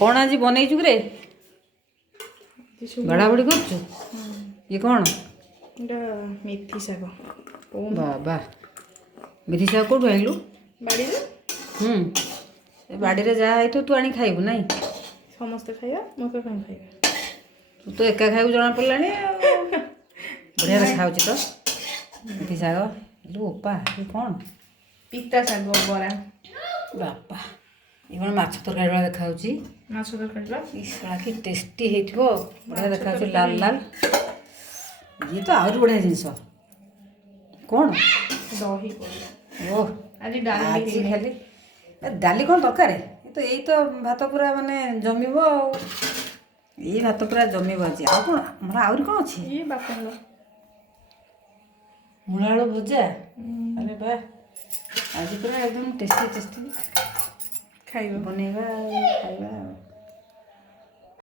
କ'ଣ ଆଜି ବନେଇଛୁ ରେ? ବାଡ଼ାବୁଡ଼ି କରୁଛୁ? ଇଏ କ'ଣ? ଏଇଟା ମେଥି ଶାଗ। ବାବା, ମେଥି ଶାଗ କେଉଁଠୁ ଆଣିଲୁ? ବାଡ଼ିରେ। ଏ ବାଡ଼ିରେ ଯାହା ହେଇଥିବ ତୁ ଆଣି ଖାଇବୁ ନାଇଁ? ସମସ୍ତେ ଖାଇବା, ମୁଁ ଏକା କାଇଁ ଖାଇବା? ତୁ ତ ଏକା ଖାଇବୁ ଜଣା ପଡ଼ିଲାଣି ଆଉ। ବଢ଼ିଆ ଦେଖାଯାଉଛି ତ ମେଥି ଶାଗ। ଇଲୋ ବୋପା, ଇଏ କ'ଣ? ପିତା ଶାଗ ବରା। ବାପା, ଇଏ କ'ଣ ମାଛ ତରକାରୀ ଭଳିଆ ଦେଖାଯାଉଛି? ମାଛ ତରକାରୀ ବା। ଇସା କି ଟେଷ୍ଟି ହେଇଥିବ। ବଢ଼ିଆ ଦେଖାଯାଉଛି ଲାଲ ଲାଲ। ଇଏ ତ ଆହୁରି ବଢ଼ିଆ ଜିନିଷ। କ'ଣ? ଦହି ପଡ଼ିଲା। ଓହ, ଆଜି ଡାଲି ଖାଲି ଡାଲି କ'ଣ ଦରକାର? ଏଇ ତ ଭାତ ପୁରା ମାନେ ଜମିବ ଆଉ। ଏଇ ଭାତ ପୁରା ଜମିବ ଆଜି। ଆଉ କ'ଣ ଆମର ଆହୁରି କ'ଣ ଅଛି? ଇଏ ବାପାଙ୍କର ମୂଳା ଆଳୁ ଭଜା। ଆରେ ବା, ଆଜି ପୁରା ଏକଦମ ଟେଷ୍ଟି ଖାଇବା ବନେଇବା।